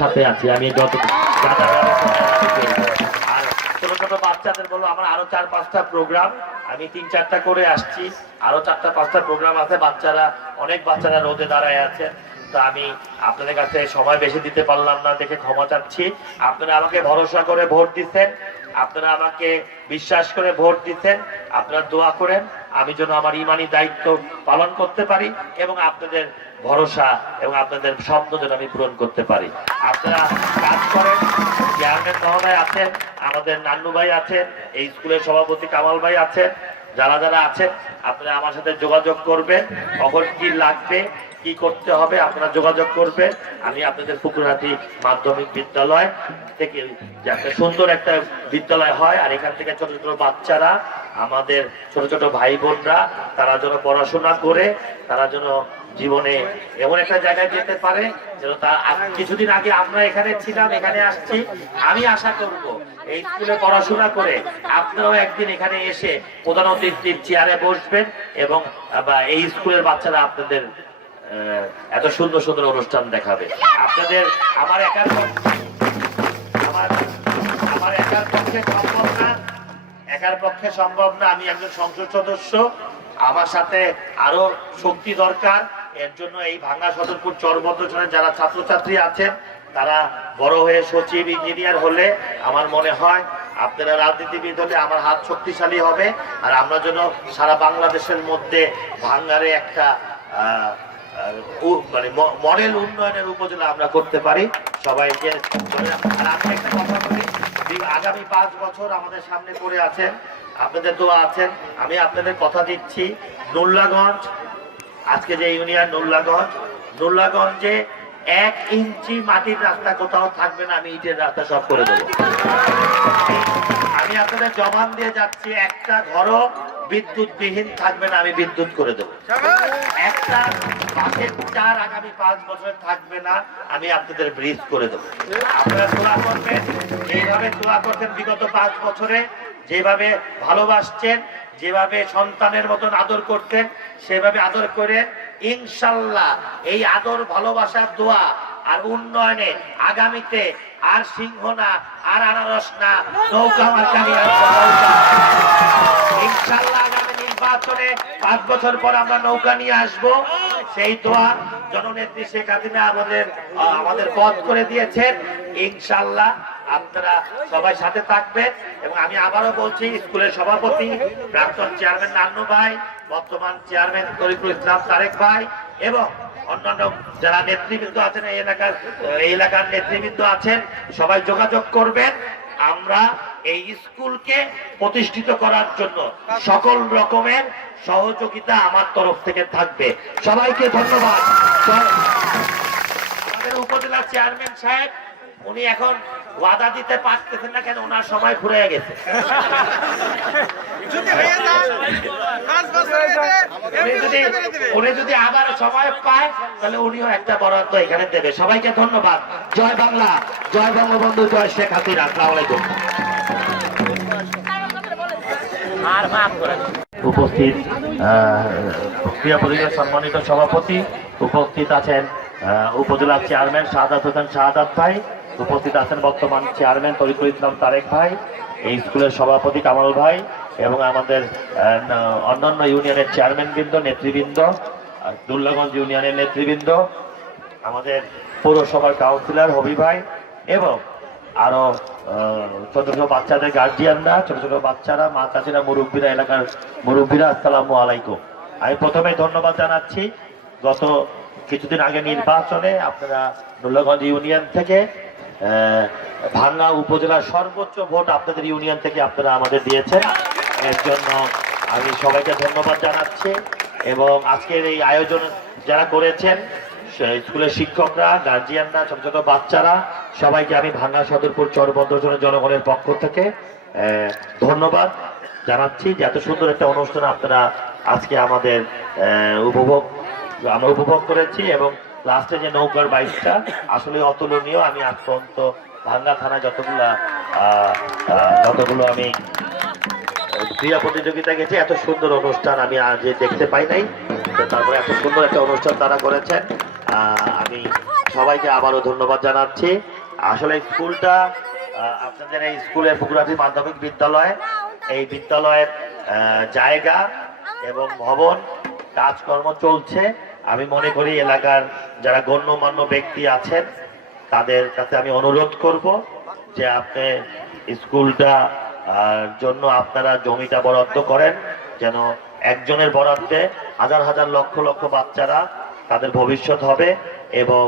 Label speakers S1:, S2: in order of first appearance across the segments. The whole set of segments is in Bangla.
S1: সাথে আছি, আমি যত চার পাঁচটা প্রোগ্রাম আমি তিন চারটা করে আসছি। আরও পাঁচটা প্রোগ্রাম আছে, বাচ্চারা, অনেক বাচ্চারা রোদে দাঁড়ায় আছে। তো আমি আপনাদের কাছে সময় বেশি দিতে পারলাম না, দেখে ক্ষমা চাচ্ছি। আপনারা আমাকে ভরসা করে ভোট দিচ্ছেন। আপনারা আমাকে বিশ্বাস করে ভোট দিচ্ছেন। আপনারা দোয়া করেন, আমি যেন আমার ইমানি দায়িত্ব পালন করতে পারি এবং আপনাদের ভরসা এবং আপনাদের স্বপ্ন যেন আমি পূরণ করতে পারি। আপনারা কাজ করেন, চেয়ারম্যান মহোদয় আছেন, আমাদের নান্নু ভাই আছেন, এই স্কুলের সভাপতি কামাল ভাই আছেন, যারা যারা আছেন, আপনারা আমার সাথে যোগাযোগ করবেন, কখন কি লাগবে, কি করতে হবে, আপনারা যোগাযোগ করবেন। আমি আপনাদের পুকুরহাটি মাধ্যমিক বিদ্যালয় থেকে যে একটা সুন্দর একটা বিদ্যালয় হয়, আর এখান থেকে ছোট ছোট বাচ্চারা আমাদের ছোট ছোট ভাই বোনরা তারা যেন পড়াশোনা করে, তারা যেন জীবনে এমন একটা জায়গায় যেতে পারে যেন তার কিছুদিন আগে আমরা এখানে ছিলাম, এখানে আসছি, আমি আশা করব এই স্কুলে পড়াশোনা করে আপনারাও একদিন এখানে এসে প্রধান অতিথির চেয়ারে বসবেন এবং এই স্কুলের বাচ্চারা আপনাদের এত সুন্দর সুন্দর অনুষ্ঠান দেখাবে। আপনাদের, আমার একার আমার একার পক্ষে একার পক্ষে সম্ভব না। আমি একজন সংসদ সদস্য। আমার সাথে আরও শক্তি দরকার। এর জন্য এই ভাঙ্গা সদরপুর চরবদ্রচনের যারা ছাত্রছাত্রী আছেন, তারা বড় হয়ে সচিব, ইঞ্জিনিয়ার হলে আমার মনে হয় আপনারা রাজনীতিবিদ হলে আমার হাত শক্তিশালী হবে। আর আমরা যেন সারা বাংলাদেশের মধ্যে ভাঙ্গারে একটা মানে মডেল উন্নয়নের উপজেলা আমরা করতে পারি। সবাইকে আর আমি একটা কথা আগামী পাঁচ বছর আমাদের সামনে করে আছেন, আপনাদের দোয়া আছেন। আমি আপনাদের কথা দিচ্ছি, নোল্লাগঞ্জ, আজকে যে ইউনিয়ন নুল্লাগঞ্জ, নুল্লাগঞ্জে এক ইঞ্চি মাটির রাস্তা কোথাও থাকবে না, আমি ইটের রাস্তা সব করে দেবো। আমি আপনাদের জবান দিয়ে যাচ্ছি, একটা ঘরও বিদ্যুৎ বিহীন থাকবে না, আমি বিদ্যুৎ করে দেবো। একটা বাসের চার আগামী পাঁচ বছর থাকবে না, আমি আপনাদের ব্রিজ করে দেবো। আপনারা তোলা করবেন এইভাবে তোলা করতেন বিগত পাঁচ বছরে, যেভাবে ভালোবাসছেন, যেভাবে সন্তানের মতন আদর করতেন সেভাবে আদর করে ইনশাল্লাহ এই আদর ভালোবাসার দোয়া আর উন্নয়নে আগামীতে আর সিংহ না, আর আনারস না, নৌকা ইনশাল্লাহ আগামী নির্বাচনে পাঁচ বছর পর আমরা নৌকা নিয়ে আসব। সেই দোয়া জননেত্রী শেখ হাসিনা আমাদের আমাদের পথ করে দিয়েছেন। ইনশাল্লাহ আপনারা সবাই সাথে থাকবেন। এবং আমি আবারও বলছি, স্কুলের সভাপতি, প্রাক্তন চেয়ারম্যান নান্নু ভাই, বর্তমান চেয়ারম্যান তরিকুল ইসলাম তারেক ভাই এবং অন্যান্য যারা নেতৃবৃন্দ আছেন, এই এলাকার এই এলাকার নেতৃবৃন্দ আছেন, সবাই যোগাযোগ করবেন। আমরা এই স্কুলকে প্রতিষ্ঠিত করার জন্য সকল রকমের সহযোগিতা আমার তরফ থেকে থাকবে। সবাইকে ধন্যবাদ। আমাদের উপজেলা চেয়ারম্যান সাহেব, উনি এখন ওয়াদা দিতে পারতেছেন না কেন? ওনার সময় ফুরে গেছে।
S2: হয়ে
S1: উনি যদি আবার সময় পায় তাহলে উনিও একটা বরাদ্দ এখানে দেবে। সবাইকে ধন্যবাদ। জয় বাংলা। জয় বঙ্গবন্ধু জয় শেখ হাসিনা। আসসালামু আলাইকুম। উপস্থিত আহ, ক্রীড়া পরিষদের সম্মানিত সভাপতি উপস্থিত আছেন উপজেলার চেয়ারম্যান শাহাদাত হোসেন শাহাদাত ভাই উপস্থিত আছেন বর্তমান চেয়ারম্যান তরিকুল ইসলাম তারেক ভাই এই স্কুলের সভাপতি কামাল ভাই এবং আমাদের অন্যান্য ইউনিয়নের চেয়ারম্যান বৃন্দ নেতৃবৃন্দ দুর্লাগঞ্জ ইউনিয়নের নেতৃবৃন্দ আমাদের পৌরসভার কাউন্সিলর হবি ভাই এবং আরও আহ, ছোট ছোট বাচ্চাদের গার্জিয়ানরা ছোট ছোট বাচ্চারা মা চাচিরা মুরব্বীরা এলাকার মুরব্বীরা আসসালামু আলাইকুম। আমি প্রথমে ধন্যবাদ জানাচ্ছি। গত কিছুদিন আগে নির্বাচনে আপনারা নুল্লাগঞ্জ ইউনিয়ন থেকে ভাঙ্গা উপজেলার সর্বোচ্চ ভোট আপনাদের ইউনিয়ন থেকে আপনারা আমাদের দিয়েছেন। এর জন্য আমি সবাইকে ধন্যবাদ জানাচ্ছি এবং আজকের এই আয়োজন যারা করেছেন স্কুলের শিক্ষকরা গার্জিয়ানরা ছোট ছোট বাচ্চারা, সবাইকে আমি ভাঙ্গা সদরপুর চরবদ্রজনের জনগণের পক্ষ থেকে ধন্যবাদ জানাচ্ছি যে এত সুন্দর একটা অনুষ্ঠান আপনারা আজকে আমাদের উপভোগ, আমরা উপভোগ করেছি এবং লাস্টে যে নৌকার বাইকটা, আসলে অতুলনীয়, আমি আজ পর্যন্ত ভাঙ্গা থানা যতগুলা যতগুলো আমি ক্রীড়া প্রতিযোগিতা গেছে, এত সুন্দর অনুষ্ঠান আমি আজ দেখতে পাই নাই। তারপরে এত সুন্দর একটা অনুষ্ঠান তারা করেছেন। আমি সবাইকে আবারও ধন্যবাদ জানাচ্ছি। আসলে স্কুলটা আপনাদের এই স্কুলের ফুকুরাটি মাধ্যমিক বিদ্যালয়, এই বিদ্যালয়ের জায়গা এবং ভবন, কাজকর্ম চলছে। আমি মনে করি এলাকার যারা গণ্যমান্য ব্যক্তি আছেন, তাদের কাছে আমি অনুরোধ করব যে আপনি স্কুলটা জন্য আপনারা জমিটা বরাদ্দ করেন, যেন একজনের বরাদ্দে হাজার হাজার লক্ষ লক্ষ বাচ্চারা তাদের ভবিষ্যৎ হবে এবং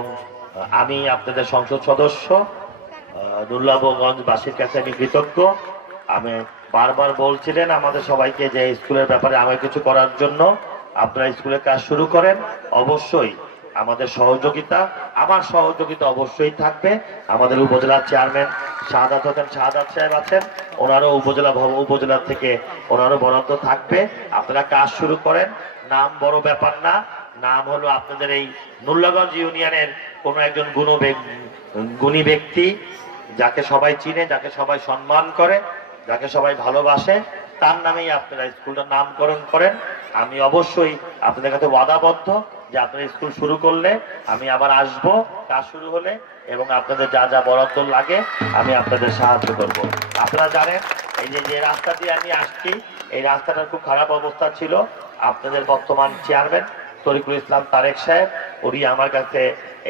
S1: আমি আপনাদের সংসদ সদস্য দুর্লভগঞ্জবাসীর কাছে আমি কৃতজ্ঞ। আমি বারবার বলছিলেন আমাদের সবাইকে যে স্কুলের ব্যাপারে আমার কিছু করার জন্য আপনারা স্কুলের কাজ শুরু করেন। অবশ্যই আমাদের সহযোগিতা, আমার সহযোগিতা অবশ্যই থাকবে। আমাদের উপজেলার চেয়ারম্যান শাহাদাত হোসেন শাহাদাত সাহেব আছেন। ওনারও উপজেলা ভব- উপজেলা থেকে ওনারও বরাদ্দ থাকবে। আপনারা কাজ শুরু করেন। নাম বড় ব্যাপার না। নাম হলো আপনাদের এই নুল্লাগঞ্জ ইউনিয়নের কোনো একজন গুণ গুণী ব্যক্তি যাকে সবাই চিনে, যাকে সবাই সম্মান করে, যাকে সবাই ভালোবাসে, তার নামেই আপনারা স্কুলটার নামকরণ করেন। আমি অবশ্যই আপনাদের কাছে ওয়াদাবদ্ধ। যে আপনারা স্কুল শুরু করলে আমি আবার আসব কাজ শুরু হলে এবং আপনাদের যা যা বরাদ্দ লাগে, আমি আপনাদের সাহায্য করব। আপনারা জানেন, এই যে যে রাস্তা দিয়ে আমি আসছি, এই রাস্তাটার খুব খারাপ অবস্থা ছিল। আপনাদের বর্তমান চেয়ারম্যান তরিকুল ইসলাম তারেক সাহেব, উনি আমার কাছে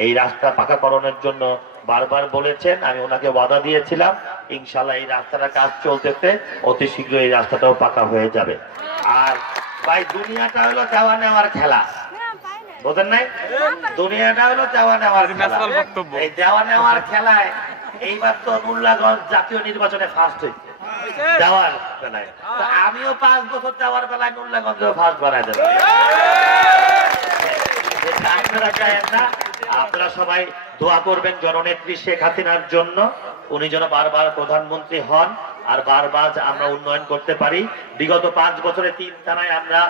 S1: এই রাস্তা পাকাকরণের জন্য বারবার বলেছেন, আমি ওনাকে ওয়াদা দিয়েছিলাম ইনশাল্লাহ এই রাস্তাটা কাজ চলতেছে, অতি শীঘ্র এই রাস্তাটাও পাকা হয়ে যাবে। আর ভাই, দুনিয়াটা হলো দেওয়া নেওয়ার খেলা। বোঝেন নাই? দুনিয়াটা হলো দেওয়া নেওয়ার এই দেওয়া নেওয়ার খেলায় এইবার তো নুল্লাগঞ্জ জাতীয় নির্বাচনে ফার্স্ট হয়েছে। দেওয়ার বেলায়। আমিও পাঁচ বছর দেওয়ার বেলায় ফার্স্ট বানাই দেবো। আপনারা চাইেন না আপনারা সবাই দোয়া করবেন জননেত্রী শেখ হাসিনার জন্য। উনি যেন বারবার প্রধানমন্ত্রী হন আর বারবার আমরা উন্নয়ন করতে পারি। বিগত পাঁচ বছরে তিন থানায় আমরা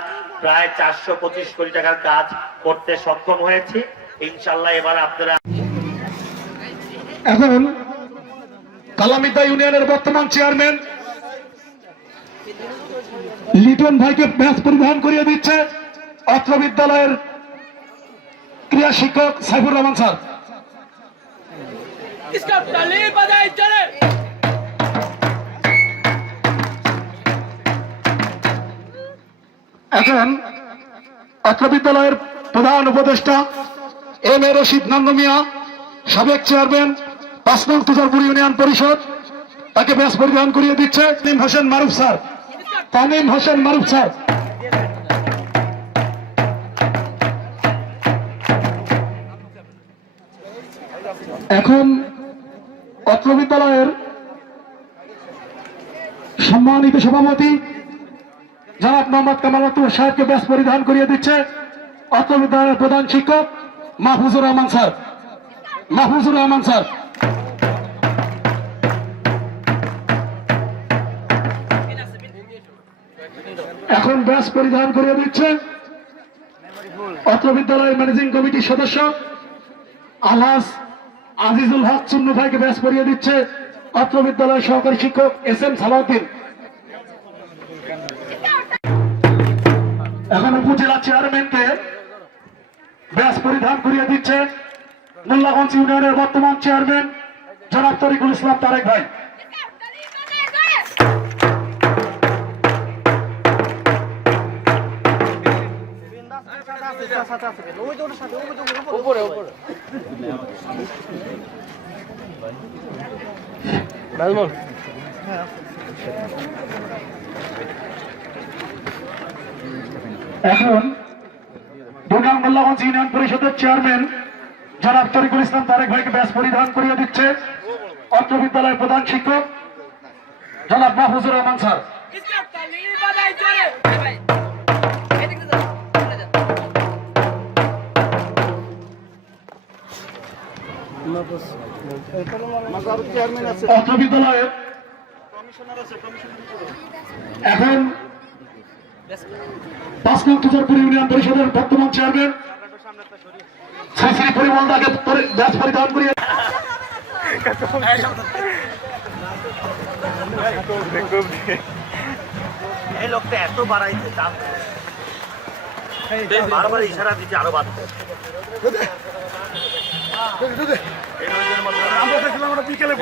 S1: প্রায় চারশো পঁচিশ কোটি টাকার কাজ করতে সক্ষম হয়েছি। ইনশাল্লাহ এবার আপনারা
S3: এখন কালামিদা ইউনিয়নের বর্তমান চেয়ারম্যান লিটন ভাইকে ব্যাস পরিবহন করিয়ে দিচ্ছে অত্র বিদ্যালয়ের ক্রিয়া শিক্ষক সাইফুর রহমান স্যার। এখন অত্র বিদ্যালয়ের প্রধান উপদেষ্টা এম এ রশিদ নন্দমিয়া সাবেক চেয়ারম্যান, পাঁচ নং ইউনিয়ন পরিষদ, তাকে ব্যাস পরিধান করিয়ে দিচ্ছে তামিম হোসেন মারুফ স্যার। তামিম হোসেন মারুফ স্যার। এখন অত্র বিদ্যালয়ের সম্মানিত সভাপতি জনাব মোহাম্মদ কামাল আতুর সাহেবকে ব্যাস পরিধান করিয়ে দিচ্ছে অত্র বিদ্যালয়ের প্রধান শিক্ষক মাহফুজুর রহমান স্যার। মাহফুজুর রহমান স্যার। এখন ব্যাস পরিধান করিয়ে দিচ্ছে অত্র বিদ্যালয়ের ম্যানেজিং কমিটির সদস্য আলহাস আজিজুল হক চুন্নু ভাইকে ব্যাস পরিয়ে দিচ্ছে অত্র বিদ্যালয়ের সহকারী শিক্ষক এস এম সালাউদ্দিন। এখন উপজেলা চেয়ারম্যানকে ব্যাস পরিধান করিয়ে দিচ্ছে মোল্লাগঞ্জ ইউনিয়নের বর্তমান চেয়ারম্যান জনাব তরিকুল ইসলাম তারেক ভাই। এখন দুর্গাম মোল্লাগঞ্জ ইউনিয়ন পরিষদের চেয়ারম্যান জনাব তরিকুল ইসলাম তারেক ভাইকে ব্যাস পরিধান করিয়ে দিচ্ছে অত্র বিদ্যালয়ের প্রধান শিক্ষক জনাব মাহফুজুর রহমান স্যার। এখন পাঁচ নং তুষারপুর ইউনিয়ন পরিষদের বর্তমান চেয়ারম্যান শ্রী শ্রী পরিমল দাকে ব্যাস পরিধান করিয়ে
S1: এই লোকটা এত বাড়াইছে দাম বারবার ইশারা দিচ্ছে আরও বাড়তে।
S3: বিকেলে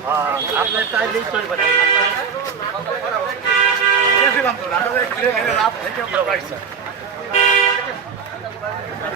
S1: হ্যাঁ, আপনার চাইলেই চলবে না।
S3: গেছিলাম